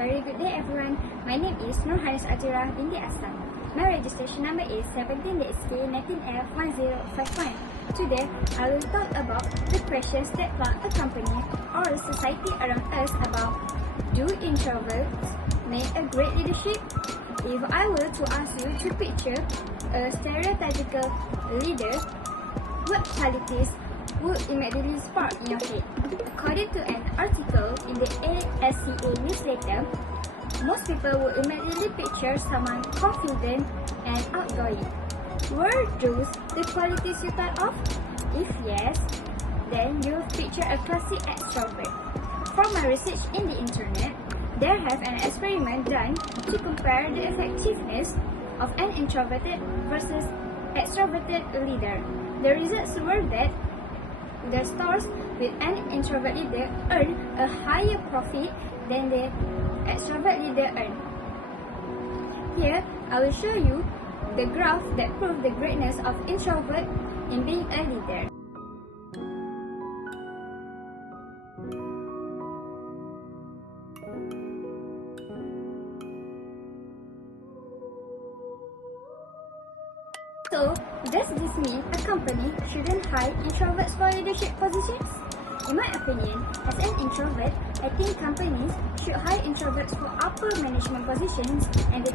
very good day everyone. My name is Nurhanis Atira binti Aslam. My registration number is 17-SK19F1051. Today, I will talk about the questions that plague a company or a society around us about: do introverts make a great leadership? If I were to ask you to picture a stereotypical leader, what qualities would immediately spark in your head? According to an article in the ASCA newsletter, most people would immediately picture someone confident and outgoing. Were those the qualities you thought of? If yes, then you'll picture a classic extrovert. From my research in the internet, there have an experiment done to compare the effectiveness of an introverted versus extroverted leader. The results were that the stores with an introvert leader earn a higher profit than the extrovert leader earn. Here, I will show you the graph that proves the greatness of introvert in being a leader. So, does this mean a company shouldn't hire introverts for leadership positions? In my opinion, as an introvert, I think companies should hire introverts for upper management positions, and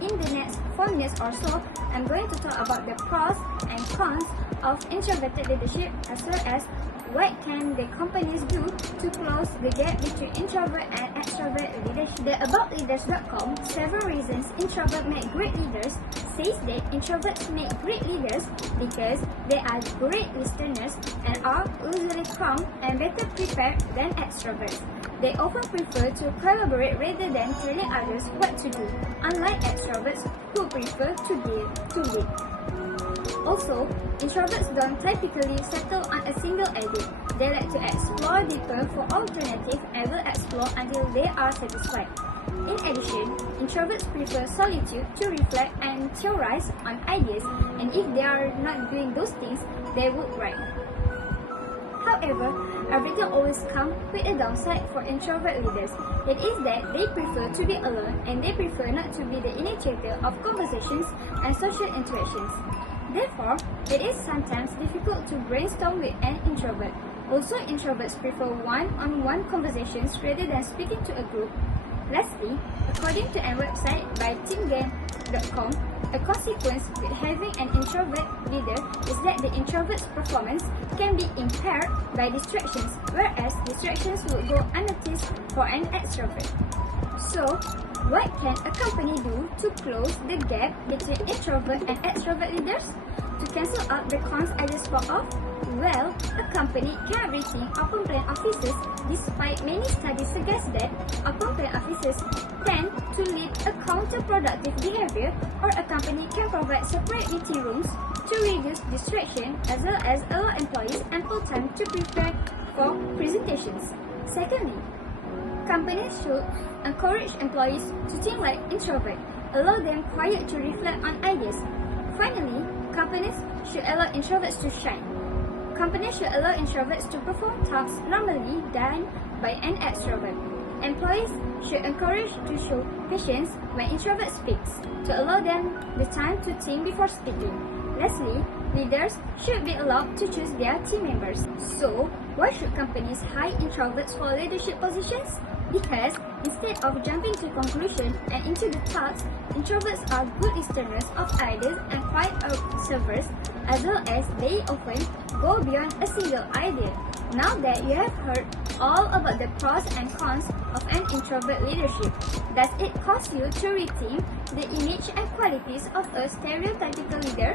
in the next 4 minutes or so, I'm going to talk about the pros and cons of introverted leadership, as well as what can the companies do to close the gap between introvert and extrovert leadership. The AboutLeaders.com, several reasons introverts make great leaders, says that introverts make great leaders because they are great listeners and are usually calm and better prepared than extroverts. They often prefer to collaborate rather than telling others what to do, unlike extroverts who prefer to lead. Also, introverts don't typically settle on a single idea. They like to explore deeper for alternatives and will explore until they are satisfied. In addition, introverts prefer solitude to reflect and theorize on ideas, and if they are not doing those things, they would write. However, everything always comes with a downside for introvert leaders. It is that they prefer to be alone and they prefer not to be the initiator of conversations and social interactions. Therefore, it is sometimes difficult to brainstorm with an introvert. Also, introverts prefer one-on-one conversations rather than speaking to a group. Lastly, according to a website by teamgang.com, a consequence with having an introvert leader is that the introvert's performance can be impaired by distractions, whereas distractions would go unnoticed for an extrovert. So, what can a company do to close the gap between introvert and extrovert leaders? To cancel out the cons I just spoke of? Well, a company can retain open plan offices despite many studies suggest that open plan offices tend to lead a counterproductive behavior, or a company can provide separate meeting rooms to reduce distraction as well as allow employees ample time to prepare for presentations. Secondly, companies should encourage employees to think like introverts, allow them quiet to reflect on ideas. Finally, companies should allow introverts to shine. Companies should allow introverts to perform tasks normally done by an extrovert. Employees should encourage to show patience when introverts speaks, to allow them the time to think before speaking. Lastly, leaders should be allowed to choose their team members. So, why should companies hire introverts for leadership positions? Because instead of jumping to conclusion and into the tasks, introverts are good listeners of ideas and quiet observers, as well as they often go beyond a single idea. Now that you have heard all about the pros and cons of an introvert leadership, does it cause you to rethink the image and qualities of a stereotypical leader?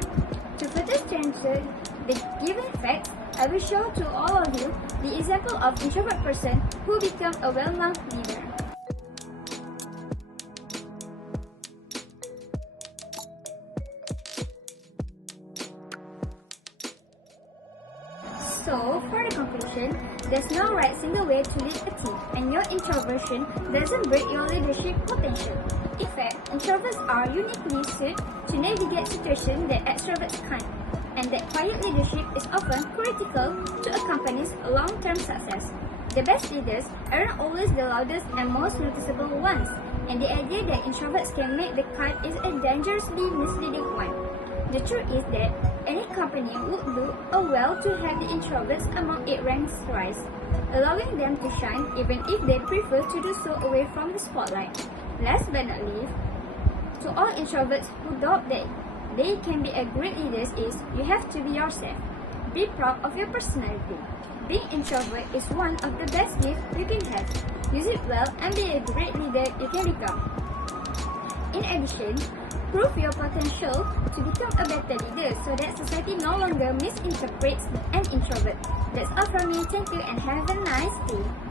To further strengthen the given facts, I will show to all of you the example of introvert person who become a well-known leader. So, for the conclusion, there's no right single way to lead a team, and your introversion doesn't break your leadership potential. In fact, introverts are uniquely suited to navigate situations that extroverts can't, and that quiet leadership is often critical to a company's long-term success. The best leaders aren't always the loudest and most noticeable ones, and the idea that introverts can make the cut is a dangerously misleading one. The truth is that any company would do well to have the introverts among its ranks rise, allowing them to shine even if they prefer to do so away from the spotlight. Last but not least, to all introverts who doubt that they can be a great leader is you have to be yourself. Be proud of your personality. Being introvert is one of the best gifts you can have. Use it well and be a great leader you can become. In addition, prove your potential to become a better leader so that society no longer misinterprets an introvert. That's all from me. Thank you and have a nice day.